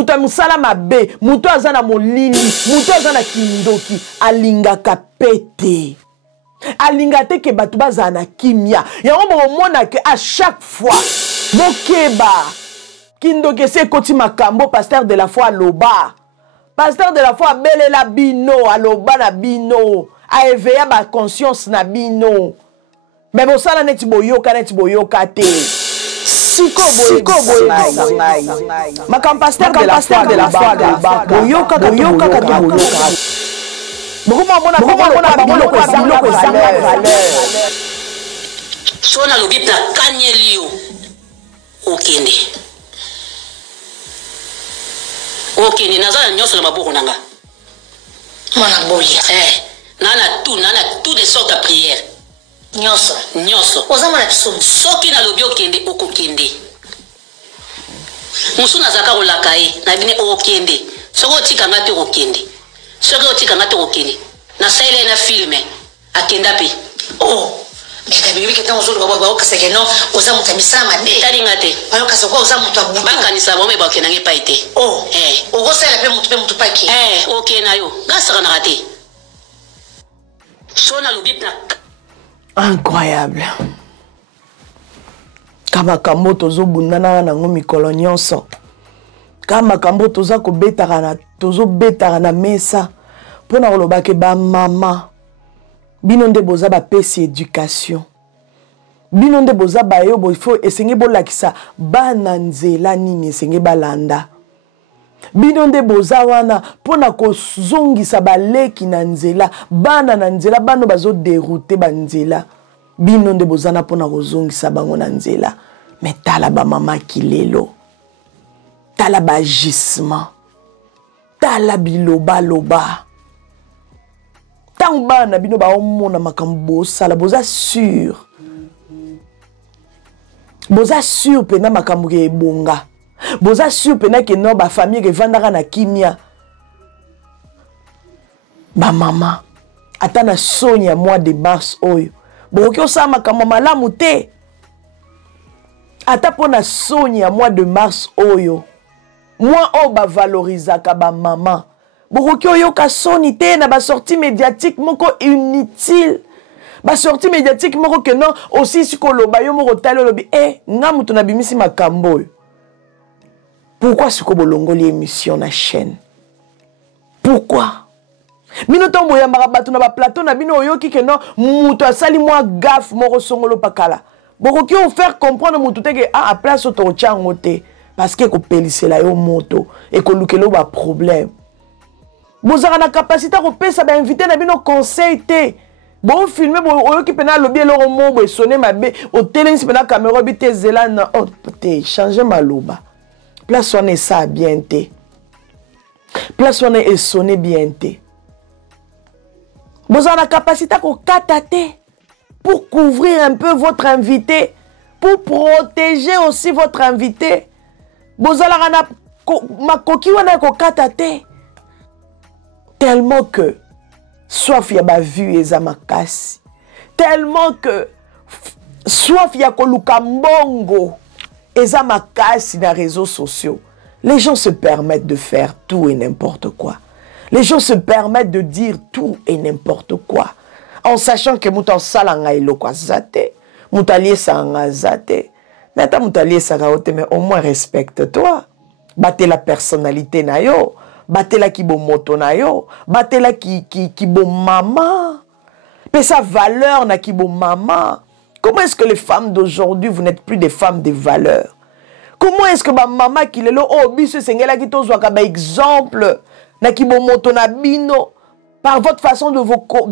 muto musala mabe, muto azana molili, muto azana kindoki, alingaka pete. Alingate ke batu bazana kimia. Yango mona ke à chaque fois, mokeba, kindoki se koti makambo, pasteur de la foi aloba. Pasteur de la foi bele la bino, aloba na bino, a éveiller ma conscience na bino. Mais bon ça neti boyoka te. Siko boye. Makam pasteur de la foi aloba. Boyoka ka. Bokuma mona biloko valeur. So na lobi na kanyelio. Okende. Okende nazala nyoso na maboko nanga. Mwana boya. Nana tout de sorte à prière. Nyoso. Ozama na kisomo. Soki na lobi okende okokende. Musu nazaka olakae na bine okende. Soko tika ngate okende. Soko tika ngate okende. Na saile na filme akenda pe. Oh. Mika bibi ke tango zolo baba okasa ke no ozamu tamisa made. Tali ngate. Ayo kasa ko ozamu to abutu. Baka ni sabo me ba kenange paite. Oh. Ogosela pe mutu paki. Okay na yo. Gasa na rate. Sona lobi na incroyable. Kama kambo tozo bundana na ngomi kolonyoso. Kama kambo toza ko betara na mesa. Pona oloba ke ba mama. Bino nde boza ba pesi éducation. Bino nde boza ba yo bo faut esenge bolakisa bana nzela nini esenge balanda. Bino nde boza wana pona ko zongisa baleki na nzela bana na nzela bano bazo dérouter ba nzela. Bino nde boza na pona ko zongisa bango na nzela. Mais tala ba mama kilelo. Tala ba gisement. Tala biloba loba. Tant bana bino ba omona makambo sala boza sûr. Boza sûr pena makambo ke bonga. Boza sûr pena ke no ba famille ke vandaka na kimia. Ba mama atana sonya mois de mars oyo. Boki osama makambo malamu te. Ata pona sonya mois de mars oyo. Moi o ba valorisaka ba mama. Boki oyoka soni te na ba sortie médiatique moko inutile. Ba sortie médiatique moko que non aussi sikoloba yo moko talo lobi nga mutu na bimisi makambo. Pourquoi siko bolongoli émission na chaîne? Pourquoi? Mino tombo ya marabatu na ba plateau na bino oyoki que non mutu asali moi gaffe moko songolo pakala. Bokoki o faire comprendre mutu te que a place au tochango te parce que ko pelisela yo moto et ko lukelo ba problème. Bozara na capacité ko pesa ba inviter na bino conseil te. Bon filmer bon oyoki pena lobi eloko mo bo sonner mabe o télénsi pena caméra bi te zela na oh te changer maloba. Place on est ça bien te. Place on est sonner bien te. Bozara na capacité ko katate pour couvrir un peu votre invité, pour protéger aussi votre invité. Bozala na makoki wana ko katate. Tellement que soif ya ba vu eza makasi. Tellement que soif ya koluka mbongo eza makasi na réseaux sociaux. Les gens se permettent de faire tout et n'importe quoi. Les gens se permettent de dire tout et n'importe quoi. En sachant que mouta salanga iloko zate, mouta liesa nga zate. Nata mouta liesa raote, mais au moins respecte-toi. Batte la personnalité na yo. Batela ki bo moto na yo, batela ki bo mama. Mais sa valeur na ki bo mama. Comment est-ce que les femmes d'aujourd'hui, vous n'êtes plus des femmes de valeur? Comment est-ce que ma maman qui le oh biso sengela ki tozwaka ba exemple na ki bo moto na bino par votre façon de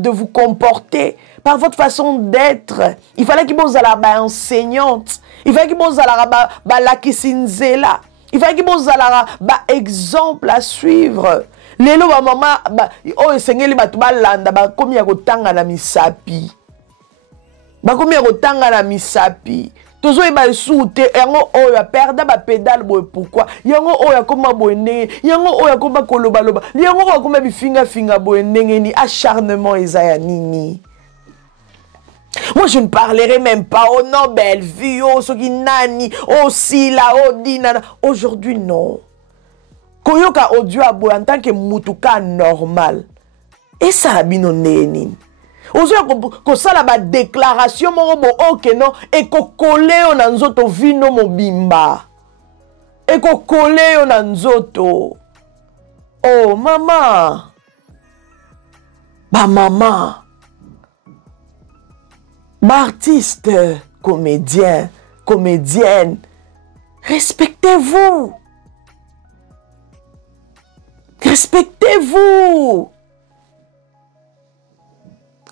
vous comporter, par votre façon d'être. Il fallait que vous ala ba enseignante, il fallait que vous ala ba lakisinzela. Il fallait que vous ayez un exemple à suivre. Lelo ba mama ba o esengeli batu balanda ba komi ya kotanga na misapi. Ba komi ya kotanga na misapi. Tozo e ba soute yango o ya perda ba pédale boy pourquoi? Yango o ya koma boyene, yango o ya koma koloba loba. Yango o koma bifinga boy ndenge ni acharnement ezaya nini. Moi, je ne parlerai même pas au Nobel, vu, oh, Soginani, oh, Sila, oh, Dinana. Aujourd'hui, non. toyoka audio abo en tant que mutuka normal. Et ça bino neni. Ozoya ko sala ba déclaration moko bo ok non et ko coller on nzoto vino mobimba. Et ko coller on nzoto. Oh maman. Ba maman. Ba artiste, comédien, comédienne. Respectez-vous. Respectez-vous.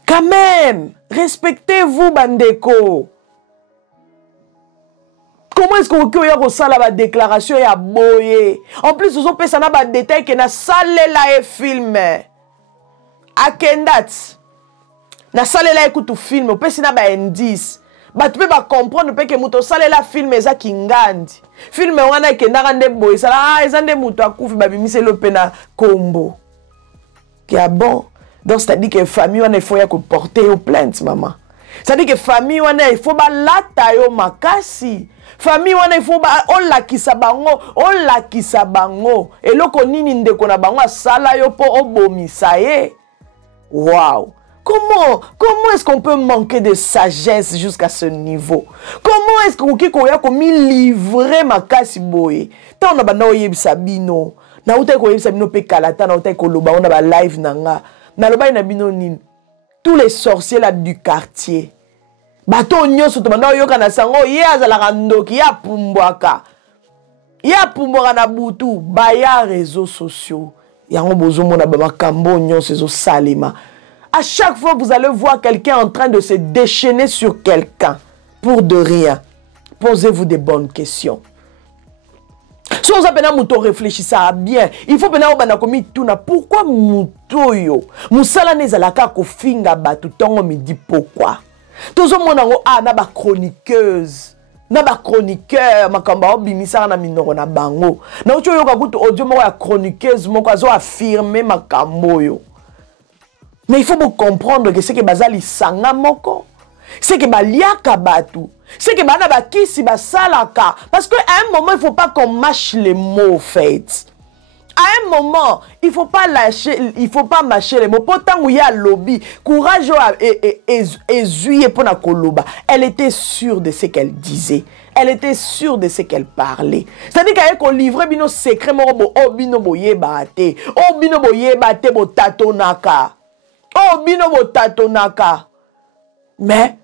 Quand même, respectez-vous, Bandeko. Comment est-ce qu'on peut faire la déclaration ya boye? En plus, vous avez ça na détail que na salle la film. Akendat. Na salle la écoute film, vous avez na ba indice. Ba tu peux pas comprendre que muto salle la film eza kingandi. Film wana ekendaka nde boye sala eza nde muto akufi ba bimise le pena combo. Qui a bon. Donc, c'est-à-dire que la famille, il faut porter aux plaintes, maman. C'est-à-dire que la famille, il faut lata yo makasi. Famille, il faut la kisabango, la kisabango. Et là, on nini ndeko na bango sala yo po obomisaye. Waouh. Comment est-ce qu'on peut manquer de sagesse jusqu'à ce niveau? Comment est-ce qu'on peut livrer makasi boye? Tant on a bana oyebisa bino. Na uta ko yebisa bino pe kalata na uta ko loba on a ba live nanga. Tous les sorciers là du quartier. Bato nyoso to banda yoka na sango ye azala kandoki ya pumbwaka. Ya pumbwaka na butu baya réseaux sociaux. Yango bozo mona ba makambo nyoso zo salima. À chaque fois vous allez voir quelqu'un en train de se déchaîner sur quelqu'un pour de rien. Posez-vous des bonnes questions. Si on s'appelle Mouto réfléchissa bien, il faut penser au komi tuna pourquoi Mouto yo musala nezalaka ko finga batu tongo me dit pourquoi. Tozo mona ngo na ba chroniqueuse, na ba chroniqueur makamba obimisa na minoro na bango. Na ucho yo ka kutu audio moko ya chroniqueuse moko azo affirmer makambo yo. Mais il faut vous comprendre que c'est que bazali sanga moko. C'est que baliaka batu. C'est que bana bakisi basalaka. Parce qu'à un moment, il ne faut pas qu'on mâche les mots, en fait. À un moment, il ne faut pas lâcher, il ne faut pas mâcher les mots. Pourtant, où il y a lobby, courage et pour la koloba. Elle était sûre de ce qu'elle disait. Elle était sûre de ce qu'elle parlait. C'est-à-dire qu'elle a livré bino secret, oh bino boye bate, oh bino boye bate bo tatonaka, oh bino bo tatonaka. Mais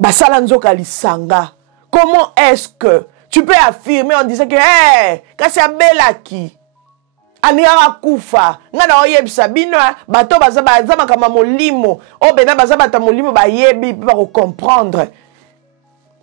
basala nzoka lisanga. Comment est-ce que tu peux affirmer en disant que hey, kasi abelaki anira kufa ngana oyebisa bino bato baza makama molimo o bena baza bata molimo ba yebi ba comprendre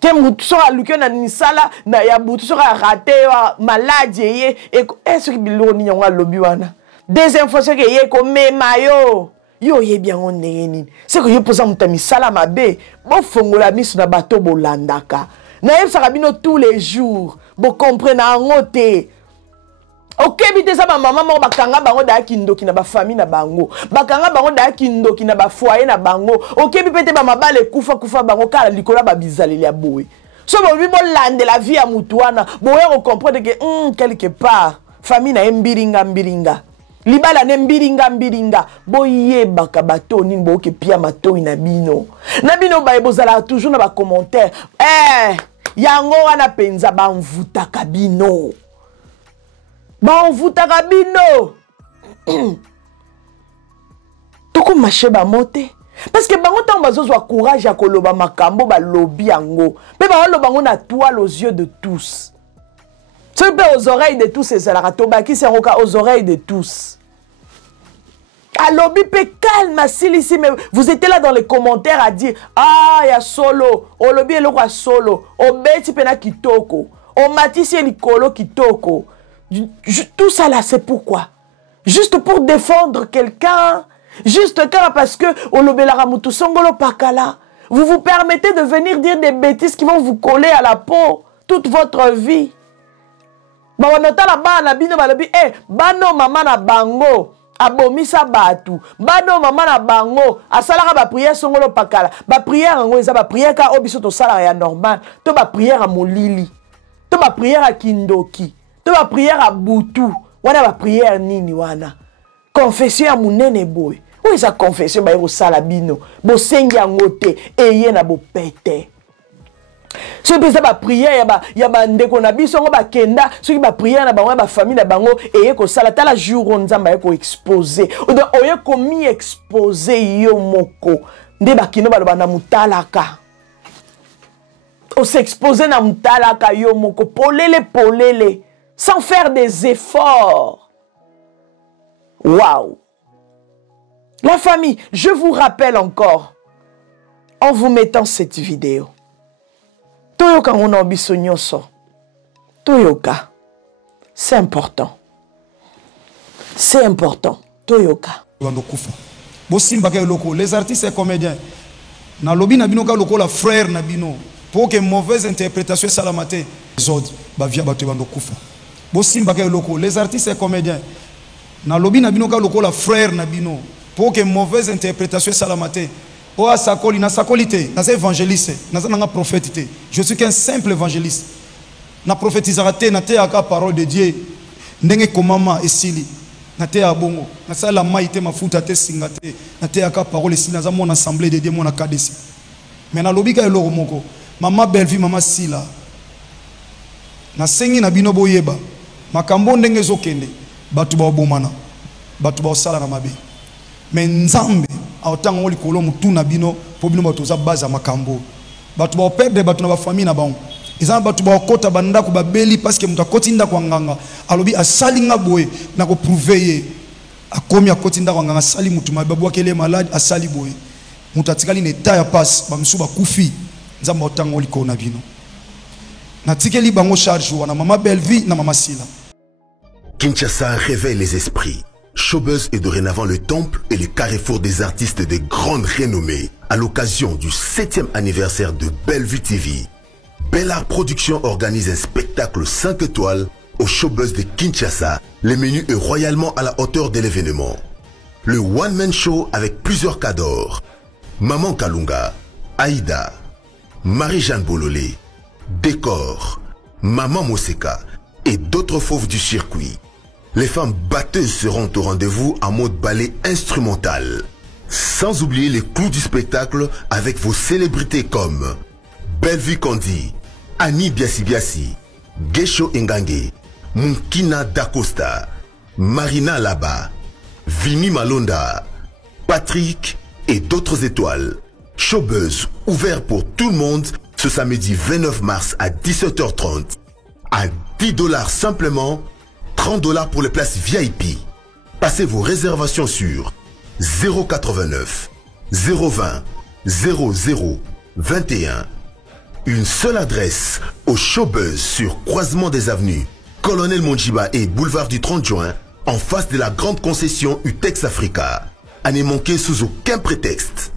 que mutu sera luke na nisala na ya mutu sera raté malade ye et est-ce que biloni nyanga lobi wana des infos que ye ko mema yo yo ye bien on neni c'est que yo posa mutami sala mabe bo fongola misu na bato bolandaka na yeb sarabino tous les jours bo comprendre ngote. Ok, bite ça ma maman mo bakanga bango da kindoki na ba famille na bango bakanga bango da kindoki na ba foyer na bango ok bipete ba mabale kufa bango kala likola ba bizaleli ya boy so bo bi bo lande la vie ya mutu wana bo yo comprendre que quelque part famille na mbiringa libala ne mbiringa boye baka bato nini bo ke pia mato ina bino ba bozala toujours na ba commentaire yango wana penza ba mvuta kabino ba mvuta kabino toko marché ba moté parce que bango tant bazozwa courage ya koloba makambo ba lobi yango pe ba loba ngo na toile aux yeux de tous. Ce pas aux oreilles de tous ces alarato qui c'est aux oreilles de tous. À lobby pe calme ici mais vous étiez là dans les commentaires à dire il y a solo au lobby le roi solo au beti pena kitoko au matisi likolo kitoko. Tout ça là c'est pourquoi? Juste pour défendre quelqu'un, juste parce que au lobby la ramutu songolo pakala, vous vous permettez de venir dire des bêtises qui vont vous coller à la peau toute votre vie. Bano mama na bango abomisa batu bano mama na bango asalaka ba prière songolo pakala ba prière ngo eza ba prière ka obiso to sala ya normal to ba prière a molili to ba prière a kindoki to ba prière a butu wana ba prière nini wana confession ya munene boy oui sa confession ba yeko sala bino bo sengi yango te eye na bo pete so pesa ba prière ya ba ndeko na biso ngo ba kenda soki ba prière na bango ba famille na bango eye ko sala tala jour nzamba yeko exposer oye ko mi exposer yo moko nde ba kino baloba na mutalaka o s'exposer na mutalaka yo moko polele sans faire des efforts. Waouh! La famille, je vous rappelle encore, en vous mettant cette vidéo, Toyoka on a bisognoso. Toyoka, c'est important. C'est important. Toyoka. Les artistes et comédiens, na lobi na bino ka lokola frère na bino, pour que mauvaise interprétation salamate, les autres, ba via bato bando kufa. Les artistes et comédiens, na lobi na bino ka lokola frère na bino, pour que mauvaise interprétation salamate. Oh sakoli na sakolité, na évangéliste, na nga prophète. Je suis qu'un simple évangéliste. Na prophétisarate na te aka parole de Dieu. Ndenge komama esili. Na te abongo, na sala maite mafuta te singate, na te aka parole esili na za mon assemblée de Dieu mon akadesi. Mais na lobi ka eloko moko, mama Bellevue mama Sila. Na sengi na bino boyeba. Makambo ndenge zokende batu ba bomana batu ba sala na mabe mais nzambe autant oli kolo mutu na bino po bino batu za base makambo batu ba perdre batu na ba famille na bango ezana batu ba kota banda ko babeli parce que mutu akotinda kwa nganga alobi asalinga boye na ko prouver akomi akotinda kwa nganga sali mutu mababu akele malade asali boye mutu atikali ne ta ya passe ba msuba kufi nzambe autant oli ko na bino na tikeli bango charge wana mama Bellevue na mama Sila. Kinshasa réveille les esprits. Showbuzz est dorénavant le temple et le carrefour des artistes de grande renommée. À l'occasion du 7e anniversaire de Bellevue TV, Bellart Productions organise un spectacle 5 étoiles au Showbuzz de Kinshasa. Le menu est royalement à la hauteur de l'événement. Le one-man show avec plusieurs cadors. Maman Kalunga, Aïda, Marie-Jeanne Bololé, Décor, Maman Moseka et d'autres fauves du circuit. Les femmes batteuses seront au rendez-vous en mode ballet instrumental. Sans oublier les clous du spectacle avec vos célébrités comme Bellevue Kondi, Annie Biasi, Gesho Engange, Munkina Dacosta, Marina Laba, Vini Malonda, Patrick et d'autres étoiles. Showbuzz ouvert pour tout le monde ce samedi 29 mars à 17h30. À $10 simplement, $30 pour les places VIP. Passez vos réservations sur 089 020 00 21. Une seule adresse au Showbuzz sur Croisement des Avenues, Colonel Monjiba et Boulevard du 30 juin, en face de la grande concession Utex Africa. À ne manquer sous aucun prétexte.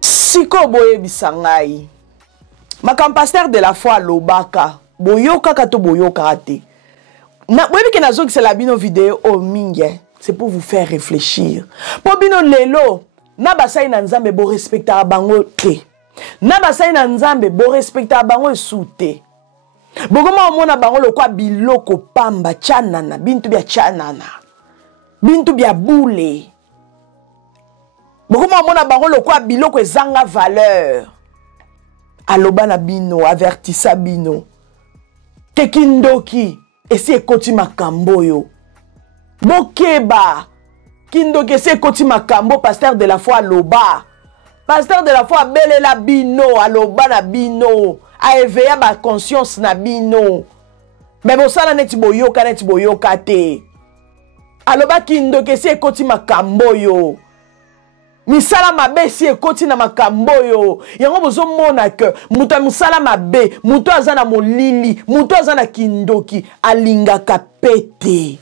Siko boye bisangai. Makampasteur de la foi lobaka. Boyoka kato boyoka rate. Na boyebi ke nazo ki c'est la bino vidéo o mingi. C'est pour vous faire réfléchir. Po bino lelo na basai na nzambe bo respecta bango te. Na basai na nzambe bo respecta bango soute. Bogoma omona bango lokwa biloko pamba chanana, bintu bya chanana. Bintu bya boule. Bogoma omona bango lokwa biloko ezanga valeur. Aloba na bino, avertissa bino. Tekindoki, esi ekoti makambo yo. Bokeba, kindoki esi ekoti makambo, pasteur de la foi aloba. Pasteur de la foi belela bino, aloba na bino. A éveiller ma conscience na bino. Mais bosala neti boyoka te. Aloba kindoki esi ekoti makambo yo. Misala mabe si ekoti na makambo yo. Yango bozo mona ke muto musala mabe, muto azana molili, muto azana kindoki, alinga kapete.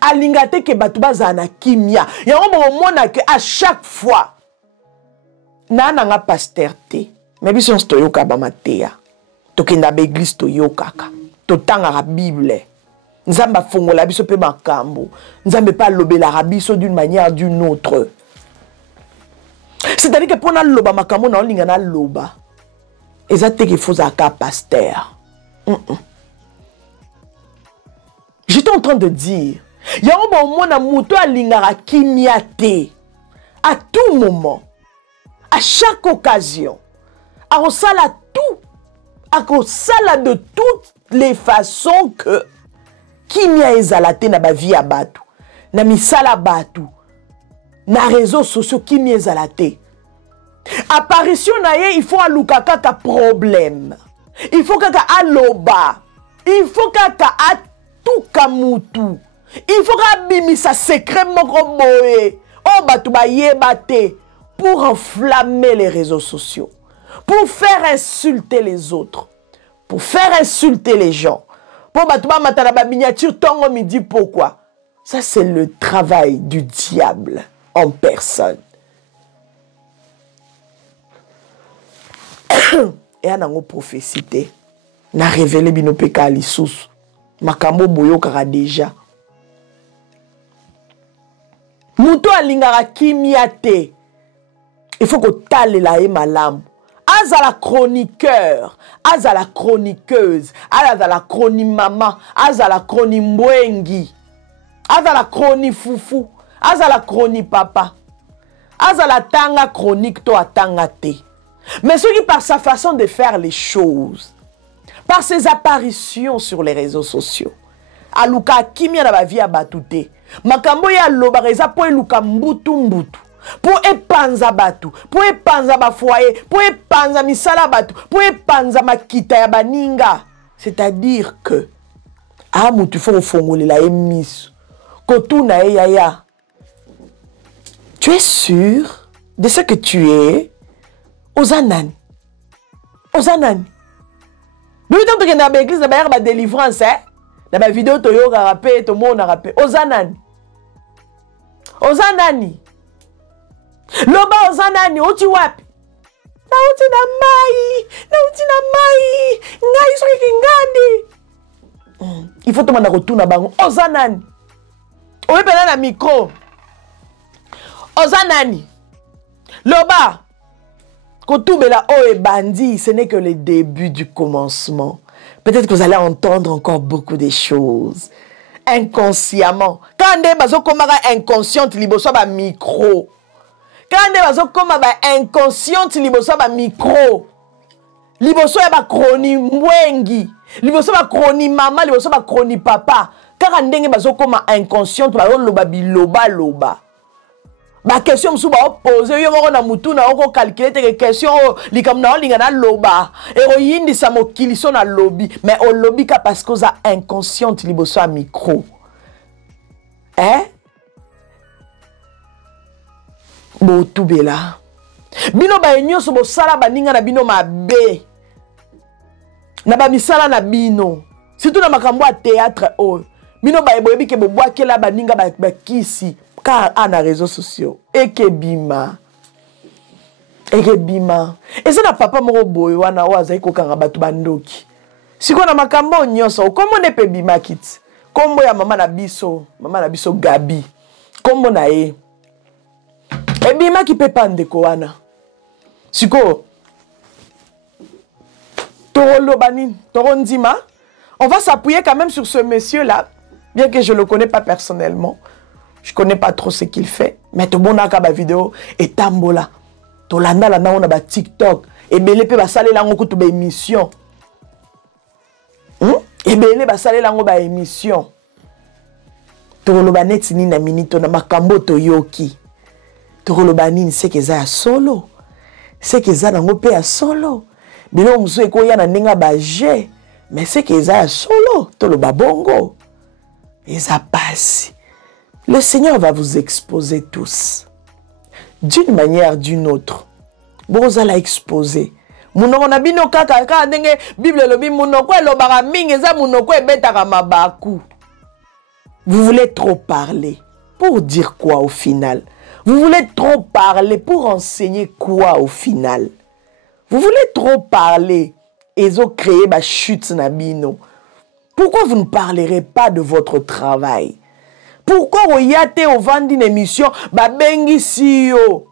Alinga te ke batu bazana kimia. Yango bozo mona ke à chaque fois nana nga pasteur te. Mais biso stoyoka ba matea. Tokenda ba église toyoka ka. Totanga la Bible. Nzamba fongola biso pe makambo. Nzambe pa lobela rabiso d'une manière d'une autre. C'est-à-dire que pour nous loba makambo na linga na loba. Ezate qu'il faut zaka pasteur. J'étais en train de dire, il y a un moment où lingara kimiate. À tout moment, à chaque occasion, à osala tout, à osala de toutes les façons que kimia ezalate na ba vie à batu, na misala batu, na réseaux sociaux kimia ezalate. Apparition na ye, il faut aluka kaka problème. Il faut kaka aloba. Il faut kaka atuka mutu. Il faut kaka bimisa secret moko boye. Oh batu ba yebate pour enflammer les réseaux sociaux. Pour faire insulter les autres. Pour faire insulter les gens. Pour batu ba matala ba miniature tongo midi pourquoi? Ça c'est le travail du diable en personne. Et a nango prophécité na révélé bino peka lisusu makambo boyo kaka déjà muto alingara kimia te il faut que talela e malamu azala chroniqueur azala chroniqueuse azala chroni mama azala chroni mbwengi azala chroni fufu azala chroni papa azala tanga chronique to atanga te. Mais ce qui par sa façon de faire les choses, par ses apparitions sur les réseaux sociaux, aluka kimia na ba vie abatute, makambo ya lobareza po eluka mbutu mbutu, po epanza batu, po epanza ba foyer, po epanza misala batu, po epanza makita ya baninga. C'est-à-dire que amu tu faut fongoler la emis, kotuna e yaya. Tu es sûr de ce que tu es? Ozanani. Ozanani. Nous sommes dans l'église, nous avons une délivrance. Dans la vidéo, tu as rappelé, tout le monde a rappelé. Ozanani. Ozanani. Loba Ozanani, où tu wapi? Nauti na mai. Nauti na mai. Ngai soki ngandi. Il faut que tu retournes à bango. Ozanani. On est dans le micro. Ozanani. Loba. Kotubela o et bandi, ce n'est que le début du commencement. Peut-être que vous allez entendre encore beaucoup de choses. Inconsciemment. Quand on est inconsciente, liboso ba micro. Quand on est inconsciente, liboso ba micro. Liboso ba chroni mwengi. Liboso ba chroni mama, liboso ba chroni papa. Quand on est inconsciente, ba loba biloba loba. Ba question msu ba poser yo moko na mutu na oko calculer te question likam na linga na loba héroïne sa mokiliso na lobby mais au lobby ka parce que za inconsciente liboso a micro bo tubela bino ba nyonso bo sala baninga na bino mabe na ba misala na bino surtout na makambo a théâtre o bino ba eboyebi ke bo bwakela baninga ba kisi car on a réseaux sociaux et que bima et ça n'a papa moko boy wana waza iko kanga batu bandoki siko na makambo nyonso kombo ne pe bima kit kombo ya mama na biso Gabi kombo na e bima ki pe pande ko wana siko Torolo Banin Torondima. On va s'appuyer quand même sur ce monsieur là, bien que je le connais pas personnellement. Je connais pas trop ce qu'il fait, mais tout bon naka ba vidéo et tambola. To landa na on a ba TikTok et belé pe ba salé la ngoko to ba émission. Et belé ba salé la ngoko ba émission. To lo ba net ni na minito na makambo to yoki. To lo ba ni c'est que za solo. C'est que za na ngope ya solo. Bilo mzo eko ya na ninga ba je, mais c'est que za solo to lo ba bongo. Et ça passe. Le Seigneur va vous exposer tous. D'une manière ou d'une autre. Vous allez exposer. Vous voulez trop parler. Pour dire quoi au final? Vous voulez trop parler pour enseigner quoi au final? Vous voulez trop parler et vous créez ma chute nabino. Pourquoi vous ne parlerez pas de votre travail? Pourquoi vous y êtes au vent d'une émission, bengi siyo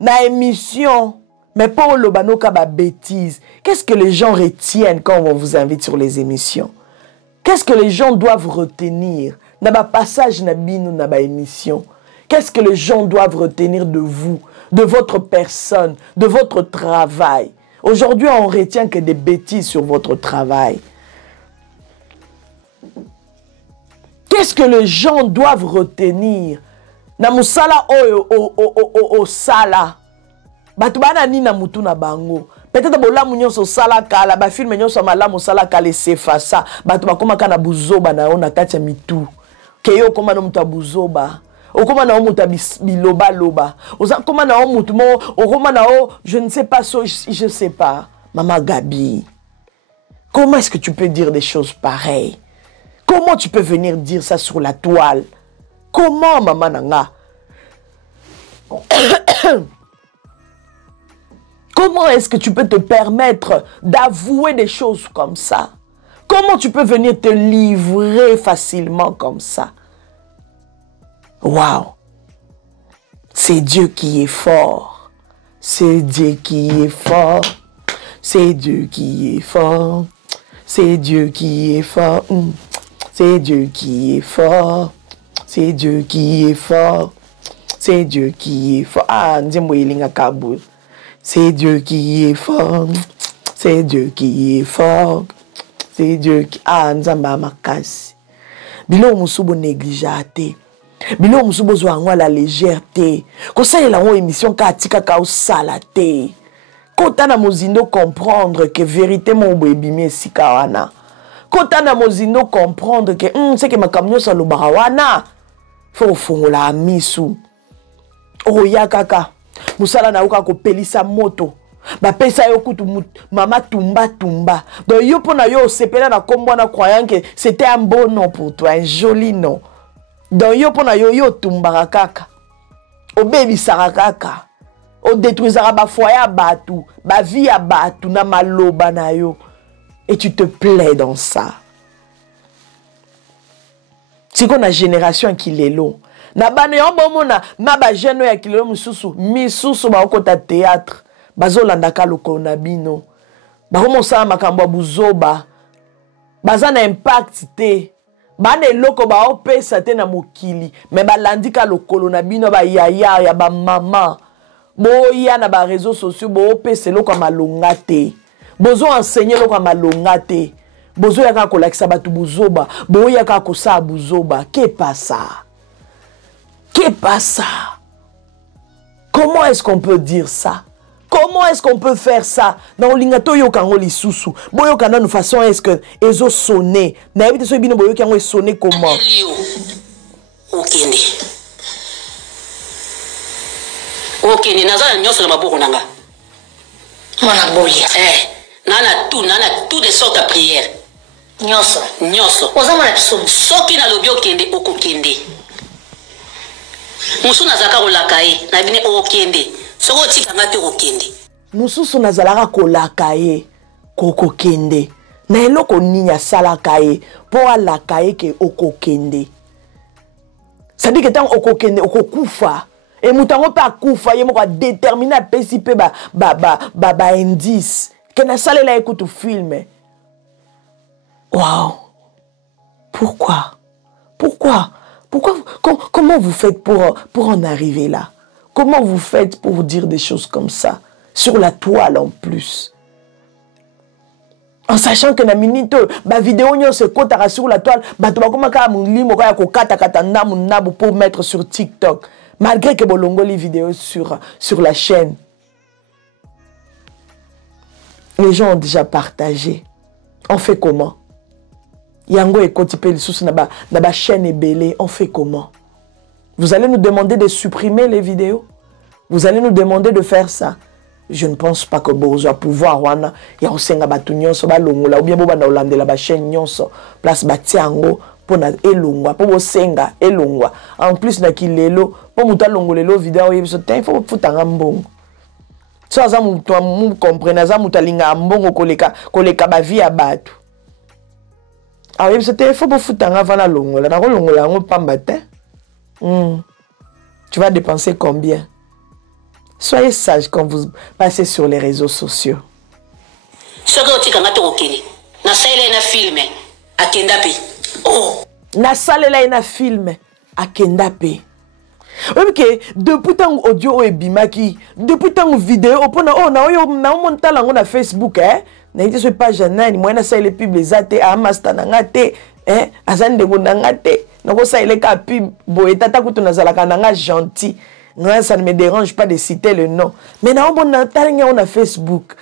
na émission, mais pas le banoka ba bêtise. Qu'est-ce que les gens retiennent quand on vous invite sur les émissions? Qu'est-ce que les gens doivent retenir? Dans le passage, dans l'émission. Qu'est-ce que les gens doivent retenir de vous, de votre personne, de votre travail? Aujourd'hui, on retient que des bêtises sur votre travail. Qu'est-ce que les gens doivent retenir? Na musala o sala. Batubana ni na mutu na bango. Peut-être bola munyoso sala kala ba film nyoso mala musala kala sefasa. Batuba koma kana buzoba na ona kati ya mitu. Keyo koma no mutu buzoba. Okoma na mutu biloba loba. Oza koma na mutu mo okoma na je ne sais pas je sais pas. Maman Gabi. Comment est-ce que tu peux dire des choses pareilles? Comment tu peux venir dire ça sur la toile? Comment, maman Nanga? Comment est-ce que tu peux te permettre d'avouer des choses comme ça? Comment tu peux venir te livrer facilement comme ça? Waouh! C'est Dieu qui est fort. C'est Dieu qui est fort. C'est Dieu qui est fort. C'est Dieu qui est fort. C'est Dieu qui est fort. C'est Dieu qui est fort. C'est Dieu qui est fort. Ah, c'est Dieu qui est fort. C'est Dieu qui est fort. C'est Dieu qui... Ah, nzamba makasi. Bilo musubo négligate. Bilo musubo zwa la légèreté. Ko ça la émission ka tika ka salate. Ko tana mozindo comprendre que vérité mon bébimi sikawana. Ko tana mozindo comprendre que c'est que makamnyo sa lo barawana. Faut fongola misu. Oya kaka. Musala na uka ko pelisa moto. Ba pesa yo kutu mama tumba. Donc yo pona yo sepela na kombo na croyant que c'était un beau nom pour toi, un joli nom. Donc yo pona yo tumba kaka. O baby sarakaka. O détruisera ba foyer batu, ba vie à batu na maloba na yo. Et tu te plais dans ça. C'est qu'on a génération qui l'est long. Na bane yo bomona na ba jeune ya kilelo mususu misusu ba okota théâtre bazolanda ka loko na bino ba komosa makambo buzoba bazana impact te bane loko ba opesa te na mokili mais balandika lokolo na bino ba yaya ya ba mama boya na ba réseaux sociaux bo opesa loko malonga te bozo enseigner loko malonga te bozo yaka ko lakisa batu buzoba boya yaka ko sa buzoba que passa? Qu'est-ce pas ça? Comment est-ce qu'on peut dire ça? Comment est-ce qu'on peut faire ça? Dans l'ingato yo kango li susu. Boyo kana de façon est-ce que ezo sonner. Na ebite so bino boyo kango sonner comment? Okende. Okende naza nyoso na maboko nanga. Mwana boya. Nana tout de sorte à prière. Nyoso. Oza mwana biso. Soki na lobi okende okokende. Musu nazaka kolakaye na bine okende soko tika ngate okende mususu nazalaka kolakaye kokokende na eloko ninya salakaye po alakaye ke okokende ça dit que tant okokende okokufa et mutango pa kufa ye moko déterminer pesi pe ba indice que na salela écoute film. Wow. Pourquoi comment vous faites pour en arriver là? Comment vous faites pour dire des choses comme ça? Sur la toile en plus. En sachant que la minute, la vidéo se kotara sur la toile, pour mettre sur TikTok. Malgré que bolongo les vidéos sur la chaîne. Les gens ont déjà partagé. On fait comment? Yango et Kotipé sous na chaîne est belé, on fait comment? Vous allez nous demander de supprimer les vidéos? Vous allez nous demander de faire ça? Je ne pense pas que vous allez pouvoir wana ya osenga batu nyonso ba longola ou bien bo bana olandela ba chaîne nyonso place batiango pona elongwa po bosenga elongwa en plus na kilelo po muta longolelo vidéo yebiso te il faut futanga mbongo so aza mutu mu comprendre aza mutalinga mbongo koleka ba vie ya batu. Ah oui, c'était faux pour foutre en avant la longue. La longue, la longue, pas matin. Tu vas dépenser combien? Soyez sage quand vous passez sur les réseaux sociaux. Ce que tu as fait, na saïle na filmé, akenda pe. Oh. Na salela ina film akenda pe. Oui, que depuis tant audio et bimaki, depuis tant vidéo, oh na monta lango na Facebook na été sur page nani, moi na ça les pubs les ate amasta na ngate, azande go na ngate, na ko ça les ka pub boy tata kutu na zalaka na gentil. Non, ça ne me dérange pas de citer le nom. Mais na on talinga on a Facebook.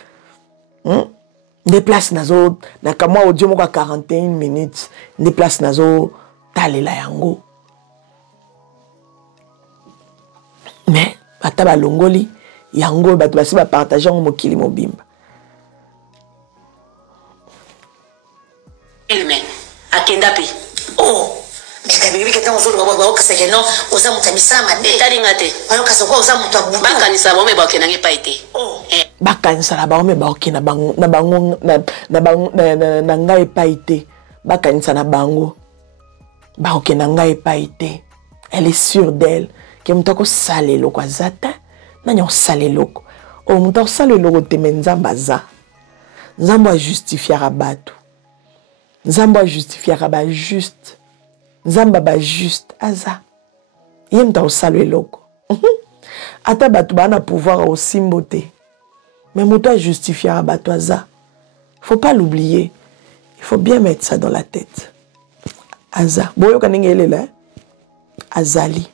Des places nazo, na kama audio mo 41 minutes, des places nazo talela yango. Mais bataba longoli yango bato basi ba partager ngo mokili mobimba. Filme akenda pe. Oh, mais bibi que tant ozolo baba okasa que non oza mutamisa made. Talinga te. Ayo kasa kwa oza mutu abutu. Bakanisa bombe ba okena nge paite. Oh. Bakanisa la ba ba okena bango na bango na ngai paite. Bakanisa na bango. Ba okena ngai paite. Elle est sûre d'elle. Que mutako sale loko azata na nyo sale loko o mutako sale loko temenzamba za nzambo a justifiera batu nzambo a justifiera ba juste nzamba ba juste aza ye mutako sale loko ata batu bana pouvoir au simbote mais muto a justifiera batu aza faut pas l'oublier, il faut bien mettre ça dans la tête. Aza boyo kanengele là azali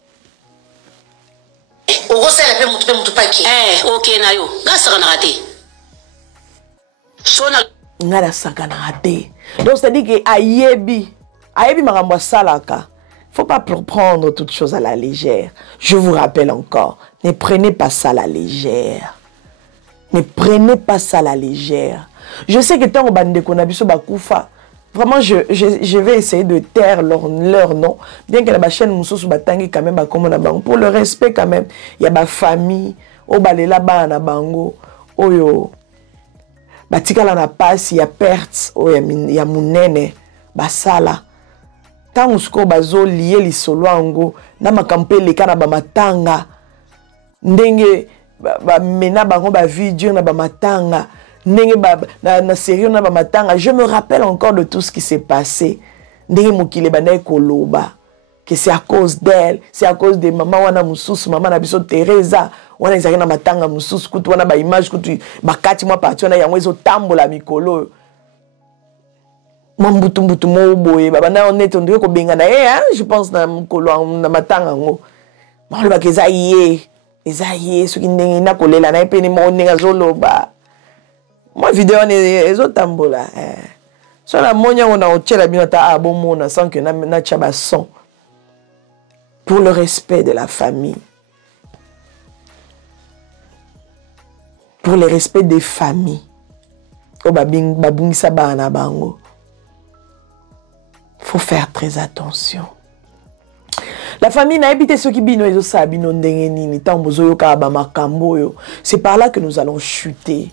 ok na yo ngasaka na raté sona ngala saka na raté. Donc c'est à dire que ayebi makambo salaka. Faut pas prendre toutes choses à la légère. Je vous rappelle encore, ne prenez pas ça à la légère. Ne prenez pas ça à la légère. Je sais que tant bande qu'on a biso bakufa. Vraiment, je vais essayer de taire leur nom. Bien que la chaîne Moussous Batangi quand même pour le respect quand même. Il y a ma famille, au balela ba na bango, oyo. Batika la na passe, il y a perte, il y a munene, basala. Tant usko bazo lié li solo ango, na makampe le kana ba matanga. Ndenge ba mena bango ba video na ba matanga. Na série na ba matanga, je me rappelle encore de tout ce qui s'est passé. Ndenge mokile bana koloba que c'est à cause d'elle, c'est à cause de maman wana mususu, maman na biso Teresa, wana izaki na matanga mususu kutu wana ba image kutu bakati mwa parti wana yango ezo tambola mikolo. Mbutu mo boye baba na honnête on dirait ko benga na je pense na mukolo na matanga ngo. Malo ba keza ye soki ndenge na kolela na epeni mo ndenge zoloba. Moi vidéo les autres tambola sur la monia on a oché la binota à bon mona sans que na chaba son pour le respect de la famille, pour le respect des familles. O babingisa bana bango. Faut faire très attention. La famille n'a habité ceux qui bino ezo sabino ndenge nini tambozo yo ka ba makambo yo. C'est par là que nous allons chuter.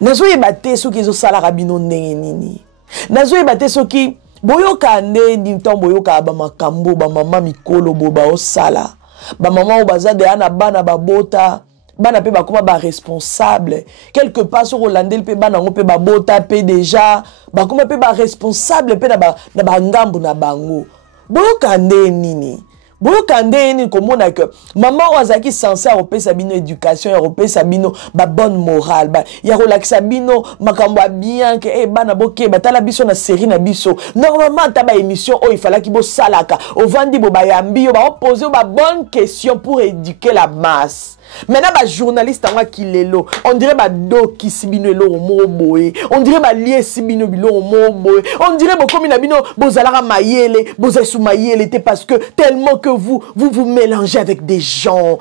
Nazo yebate soki ezo sala rabino ndenge nini. Nazo yebate soki boyoka nde ni temps boyoka ba makambo ba mama mikolo boba osala. Ba mama obazade ana bana babota, bana pe bakoma ba responsable. Quelque part sur Hollande pe bana ngo pe babota pe déjà, bakoma pe ba responsable pe na ba ngambu na bango. Boyoka nde nini. Boyoka ndeni komona que maman wazaki censé repérer bino éducation, repérer sabino ba bonne morale, ba ya relaxa bino makambo bien que bana boke batala biso na série na biso. Normalement ta ba émission il fallait ki bo salaka, o vandi bo ba yambi ba poser ba bonne question pour éduquer la masse. Maintenant, les journalistes, on dirait que Sibino boy, on dirait que Sibino boy, on dirait que Bozalara Mayele, Bozesou Mayele, parce que tellement que vous mélangez avec des gens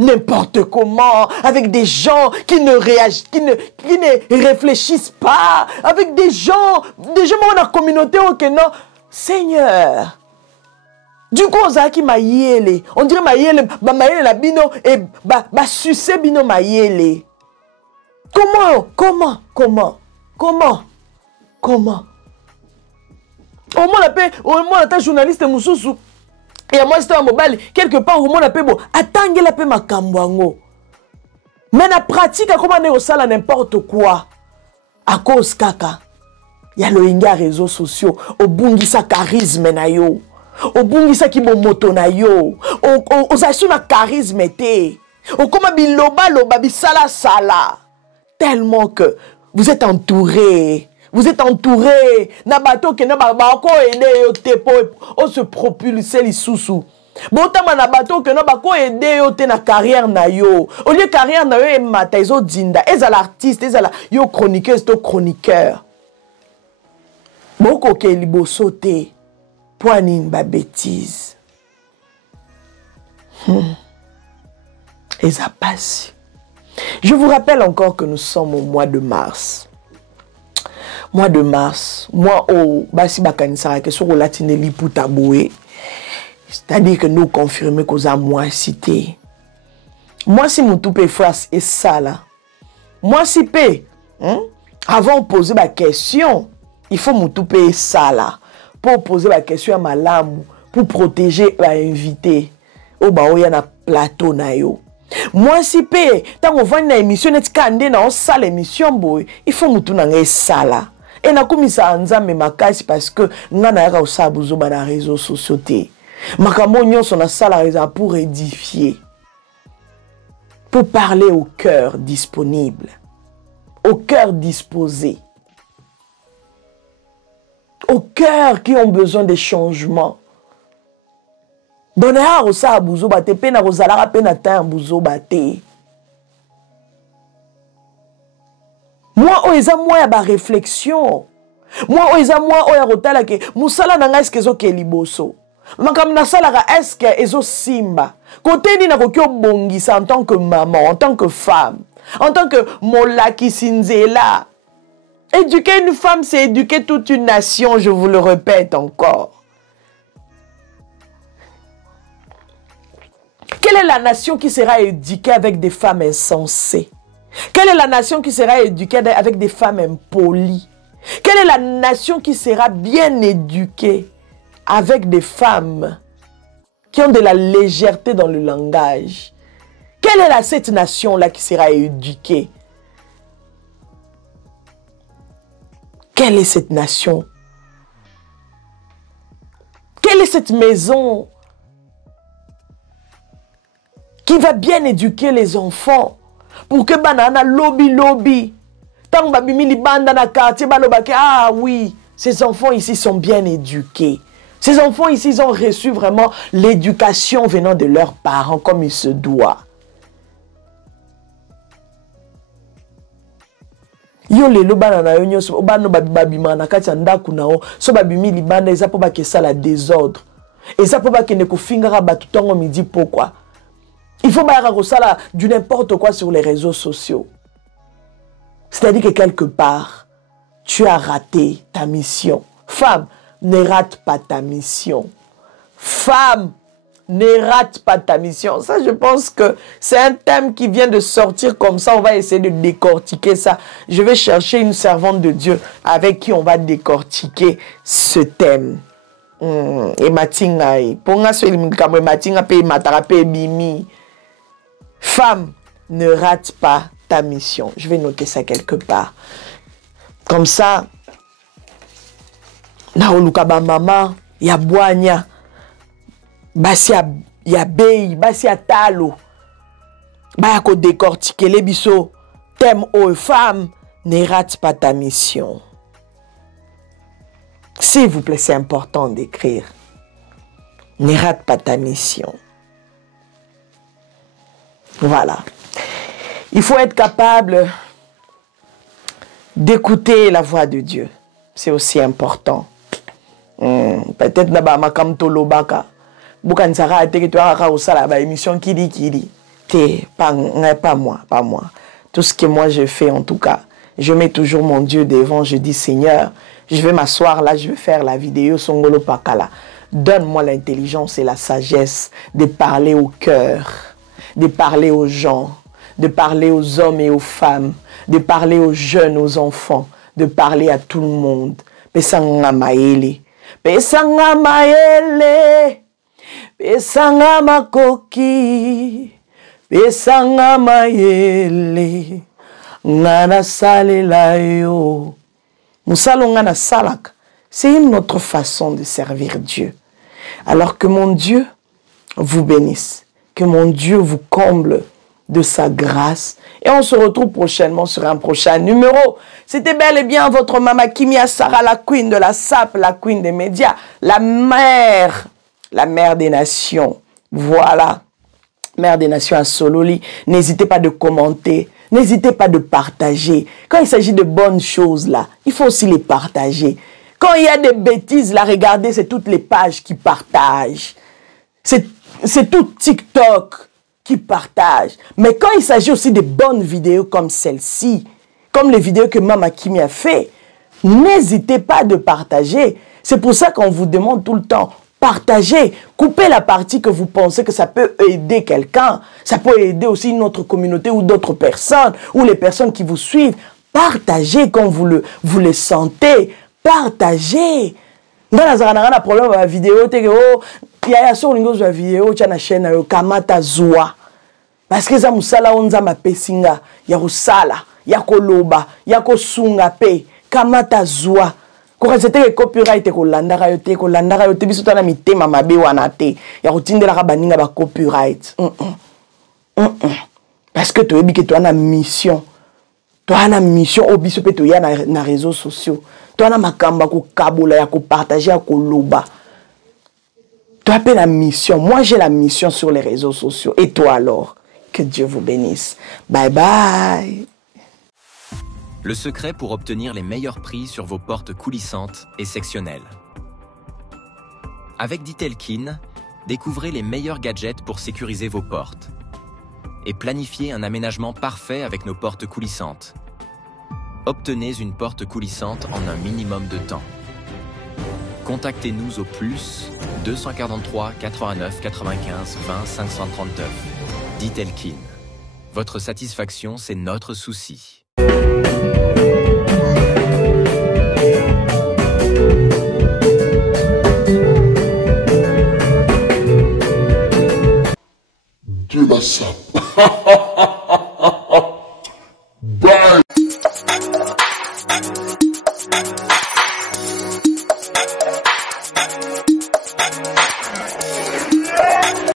n'importe comment, avec des gens qui ne réagissent, qui ne réfléchissent pas, avec des gens dans la communauté, ok, non, Seigneur. Du coup, Ozaki Mayele, on dirait Mayele, Mayele la bino et sucer bino Mayele. Comment? Au moins la journaliste Moussous et moi c'était un mobile quelque part au moins la paix bon attendre la paix makambo. Mais la pratique comment on est au sala n'importe quoi à cause kaka. ya loinga réseaux sociaux obungisa charisme na yo obungisa ki moto na yo ozasu na charisme te okoma biloba loba bisala sala tellement que vous êtes entouré na bato ke na ba ko aider yo te po o se propulser lisusu botama na bato ke na ba ko aider yo te na carrière na yo au lieu carrière na yo e mata ezo dinda ezala artiste ezala yo chroniqueuse to chroniqueur boko ke liboso te poanine ba bêtise et ça passe. Je vous rappelle encore que nous sommes au mois de mars. Mois de mars, mois au basi bakanisara que sur latine li putaboué. C'est-à-dire que nous confirmons qu'on a moi cité. Moi si mon tout peut faire et ça là. Moi si peut avant de poser ma question, il faut mon tout payer ça là pour poser la question à ma lame pour protéger l'invité. Au ba o ya na plateau na yo. Moi si pe tant on voit une émission net kande na on sale émission boy il faut mutu na ngai sala et na komisa nzambe makasi parce que ngana yaka osabuzo ba na réseaux sociaux te makambo nyonso na sala reza pour édifier pour parler au cœur disponible au cœur disposé au cœur qui ont besoin de changements. Donnez à Rosa Bouzo Bate, Pena Rosalara Penata Bouzo Bate. Moi, oeza moi ya ba réflexion. Moi, oeza moi oya rotala ke musala nanga eske zo ke liboso. Makam na sala eske ezo simba. Côté ni na kokyo bongisa en tant que maman, en tant que femme, en tant que molaki sinzela. Éduquer une femme, c'est éduquer toute une nation, je vous le répète encore. Quelle est la nation qui sera éduquée avec des femmes insensées? Quelle est la nation qui sera éduquée avec des femmes impolies? Quelle est la nation qui sera bien éduquée avec des femmes qui ont de la légèreté dans le langage? Quelle est cette nation-là qui sera éduquée? Quelle est cette nation? Quelle est cette maison qui va bien éduquer les enfants pour que banana lobby tant babimi li banda na quartier balobake ah oui ces enfants ici sont bien éduqués, ces enfants ici ils ont reçu vraiment l'éducation venant de leurs parents comme il se doit. Yo lelo banana yo nyoso bano babima na kati ndaku nao so babimi li banda eza po bakesa la désordre eza po bakene ko fingara batu tongo midi pourquoi. Il faut faire du n'importe quoi sur les réseaux sociaux. C'est-à-dire que quelque part, tu as raté ta mission. Femme, ne rate pas ta mission. Femme, ne rate pas ta mission. Ça, je pense que c'est un thème qui vient de sortir comme ça. On va essayer de décortiquer ça. Je vais chercher une servante de Dieu avec qui on va décortiquer ce thème. Et matinga, ponga so elimikamo matinga pe matara pe bimi. Femme, ne rate pas ta mission. Je vais noter ça quelque part. Comme ça, na oluka ba mama, ya boanya, basi ya bei, basi ya talo, ba ko décortiquer les biso. Thème aux femmes, ne rate pas ta mission. S'il vous plaît, c'est important d'écrire. Ne rate pas ta mission. Voilà. Il faut être capable d'écouter la voix de Dieu. C'est aussi important. Peut-être naba makamto lobaka. Bukan sara ate que tu as osala ba émission kidi. Pas moi. Tout ce que moi je fais en tout cas, je mets toujours mon Dieu devant, je dis Seigneur, je vais m'asseoir là, je vais faire la vidéo Songolo Pakala. Donne-moi l'intelligence et la sagesse de parler au cœur, de parler aux gens, de parler aux hommes et aux femmes, de parler aux jeunes, aux enfants, de parler à tout le monde. Pesanga maele, pesanga maele, pesanga makoki, pesanga maele, ngana salela yo, Moussalonga na salak. C'est une autre façon de servir Dieu. Alors que mon Dieu vous bénisse. Que mon Dieu vous comble de sa grâce. Et on se retrouve prochainement sur un prochain numéro. C'était bel et bien votre Mama Kimia Sarah, la queen de la SAP, la queen des médias, la mère des nations. Voilà, mère des nations à Sololi. N'hésitez pas de commenter, n'hésitez pas de partager. Quand il s'agit de bonnes choses là, il faut aussi les partager. Quand il y a des bêtises là, regardez, c'est toutes les pages qui partagent. C'est tout TikTok qui partage. Mais quand il s'agit aussi de bonnes vidéos comme celle-ci, comme les vidéos que Mama Kimi a fait, n'hésitez pas de partager. C'est pour ça qu'on vous demande tout le temps, partagez, coupez la partie que vous pensez que ça peut aider quelqu'un. Ça peut aider aussi une autre communauté ou d'autres personnes, ou les personnes qui vous suivent. Partagez quand vous le sentez. Partagez. Dans la problème de la vidéo, il y a sur une vidéo, tu as une chaîne, Kamata Zoua. Parce que ça musala onza mapesinga, ya rusala, ya koloba, ya kosunga pe, Kamata Zoua. Quand c'était copyright, ko landara yote, biso tana mitema mabe wana te, ya kotindela ka baninga ba copyright. Parce que tu es que tu as une mission. Tu as une mission au biso pe to ya na réseaux sociaux. Tu as une makamba ko kabola ya ko partager ya koloba. Tu as la mission. Moi, j'ai la mission sur les réseaux sociaux. Et toi alors? Que Dieu vous bénisse. Bye bye. Le secret pour obtenir les meilleurs prix sur vos portes coulissantes et sectionnelles. Avec Ditelkin, découvrez les meilleurs gadgets pour sécuriser vos portes. Et planifiez un aménagement parfait avec nos portes coulissantes. Obtenez une porte coulissante en un minimum de temps. Contactez-nous au plus 243 89 95 20 539. Ditelkin. Votre satisfaction, c'est notre souci. De la SAP. Bye.